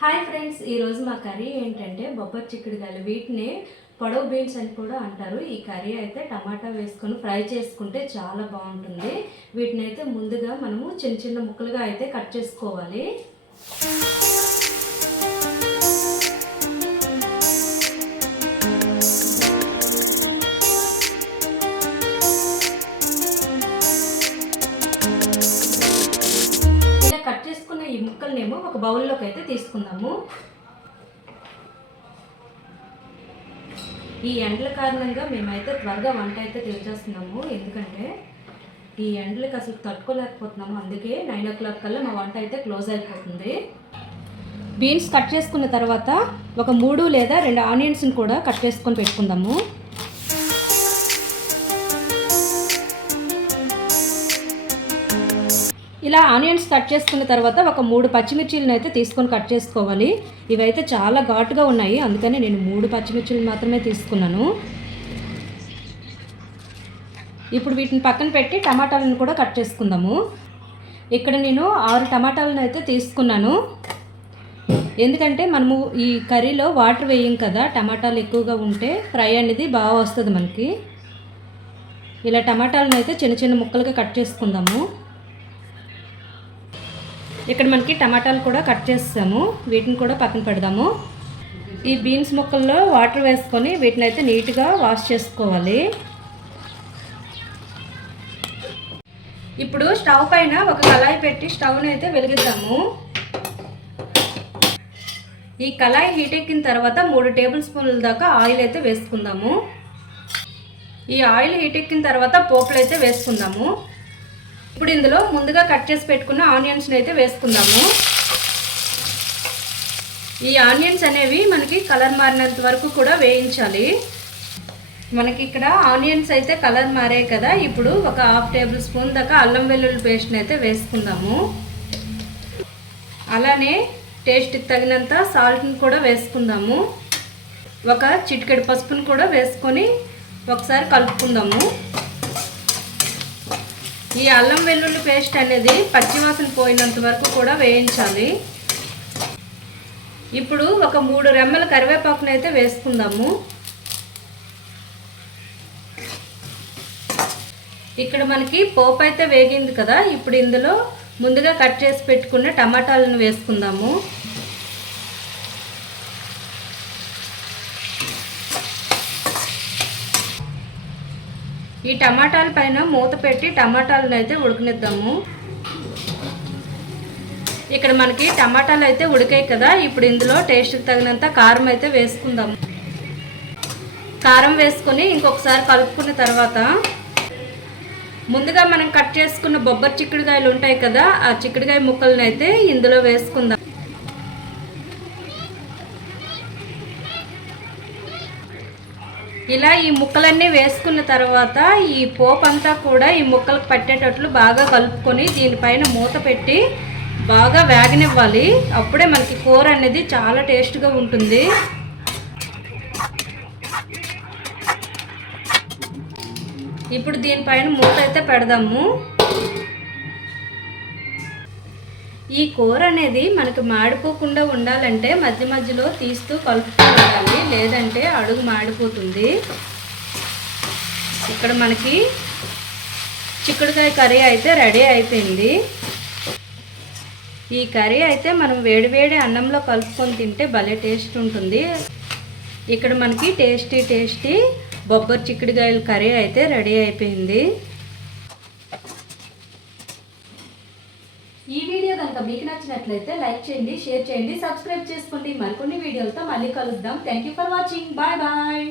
Hi friends, ఈరోజు మా curry ఏంటంటే బొబ్బరి చిక్కుడుకాయలు. వీటిని పొడవు బీన్స్ అని కూడా అంటారు. ఈ కర్రీ అయితే టమాటా వేసుకొని ఫ్రై చేసుకుంటే చాలా బాగుంటుంది. వీటిని అయితే ముందుగా మనము చిన్న చిన్న ముక్కలుగా అయితే కట్ చేసుకోవాలి. ఇలా కట్ చేసుకున్న ఈ ముక్కలనేమో ఒక బౌల్లోకి అయితే తీసుకుందాము. ఈ ఎండల కారణంగా మేమైతే త్వరగా వంట అయితే చేసేస్తున్నాము. ఎందుకంటే ఈ ఎండలకు అసలు తట్టుకోలేకపోతున్నాము. అందుకే 9 o'clock కల్లా మా వంట అయితే క్లోజ్ అయిపోతుంది. బీన్స్ కట్ చేసుకున్న తర్వాత ఒక 3 లేదా 2 ఆనియన్స్ని కూడా కట్ చేసుకొని పెట్టుకుందాము. ఇలా ఆనియన్స్ కట్ చేసుకున్న తర్వాత ఒక 3 పచ్చిమిర్చీలను అయితే తీసుకొని కట్ చేసుకోవాలి. ఇవైతే చాలా ఘాటుగా ఉన్నాయి, అందుకని నేను 3 పచ్చిమిర్చీలు మాత్రమే తీసుకున్నాను. ఇప్పుడు వీటిని పక్కన పెట్టి టమాటాలను కూడా కట్ చేసుకుందాము. ఇక్కడ నేను 6 టమాటాలను అయితే తీసుకున్నాను. ఎందుకంటే మనము ఈ కర్రీలో వాటర్ వేయం కదా, టమాటాలు ఎక్కువగా ఉంటే ఫ్రై అనేది బాగా వస్తుంది మనకి. ఇలా టమాటాలను అయితే చిన్న చిన్న ముక్కలుగా కట్ చేసుకుందాము. ఇక్కడ మనకి టమాటాలు కూడా కట్ చేసాము, వీటిని కూడా పక్కన పెడదాము. ఈ బీన్స్ ముక్కల్లో వాటర్ వేసుకొని వీటిని అయితే నీట్గా వాష్ చేసుకోవాలి. ఇప్పుడు స్టవ్ పైన ఒక కళాయి పెట్టి స్టవ్ని అయితే వెలిగిద్దాము. ఈ కళాయి హీట్ ఎక్కిన తర్వాత 3 టేబుల్ స్పూన్ల దాకా ఆయిల్ అయితే వేసుకుందాము. ఈ ఆయిల్ హీట్ ఎక్కిన తర్వాత పోపులు అయితే వేసుకుందాము. ఇప్పుడు ఇందులో ముందుగా కట్ చేసి పెట్టుకున్న ఆనియన్స్ని అయితే వేసుకుందాము. ఈ ఆనియన్స్ అనేవి మనకి కలర్ మారినంత వరకు కూడా వేయించాలి. మనకి ఇక్కడ ఆనియన్స్ అయితే కలర్ మారాయి కదా, ఇప్పుడు ఒక 1/2 టేబుల్ స్పూన్ దాకా అల్లం వెల్లుల్లి పేస్ట్ని అయితే వేసుకుందాము. అలానే టేస్ట్కి తగినంత సాల్ట్ని కూడా వేసుకుందాము. ఒక చిటికెడు పసుపుని కూడా వేసుకొని ఒకసారి కలుపుకుందాము. ఈ అల్లం వెల్లుల్లి పేస్ట్ అనేది పచ్చివాసన పోయినంత వరకు కూడా వేయించాలి. ఇప్పుడు ఒక 3 రెమ్మల కరివేపాకుని అయితే వేసుకుందాము. ఇక్కడ మనకి పోపు అయితే వేగింది కదా, ఇప్పుడు ఇందులో ముందుగా కట్ చేసి పెట్టుకున్న టమాటాలను వేసుకుందాము. ఈ టమాటాల పైన మూత పెట్టి టమాటాలను అయితే ఉడకనిద్దాము. ఇక్కడ మనకి టమాటాలు అయితే ఉడికాయి కదా, ఇప్పుడు ఇందులో టేస్ట్కి తగినంత కారం అయితే వేసుకుందాము. కారం వేసుకొని ఇంకొకసారి కలుపుకున్న తర్వాత ముందుగా మనం కట్ చేసుకున్న బొబ్బరి చిక్కుడుకాయలు ఉంటాయి కదా, ఆ చిక్కుడుకాయ ముక్కలను అయితే ఇందులో వేసుకుందాం. ఇలా ఈ ముక్కలన్నీ వేసుకున్న తర్వాత ఈ పోపు అంతా కూడా ఈ ముక్కలకు పట్టేటట్లు బాగా కలుపుకొని దీనిపైన మూత పెట్టి బాగా వేగనివ్వాలి. అప్పుడే మనకి కూర అనేది చాలా టేస్ట్గా ఉంటుంది. ఇప్పుడు దీనిపైన మూత అయితే పెడదాము. ఈ కూర అనేది మనకు మాడిపోకుండా ఉండాలంటే మధ్య మధ్యలో తీస్తూ కలుపుతూ ఉండాలి, లేదంటే అడుగు మాడిపోతుంది. ఇక్కడ మనకి చిక్కుడుకాయ కర్రీ అయితే రెడీ అయిపోయింది. ఈ కర్రీ అయితే మనం వేడివేడి అన్నంలో కలుపుకొని తింటే భలే టేస్ట్ ఉంటుంది. ఇక్కడ మనకి టేస్టీ బొబ్బరి చిక్కుడుకాయల కర్రీ అయితే రెడీ అయిపోయింది. ఈ వీడియో కనుక మీకు నచ్చినట్లయితే లైక్ చేయండి, షేర్ చేయండి, సబ్స్క్రైబ్ చేసుకోండి. మరికొన్ని వీడియోలతో మళ్ళీ కలుద్దాం. Thank you for watching. Bye bye.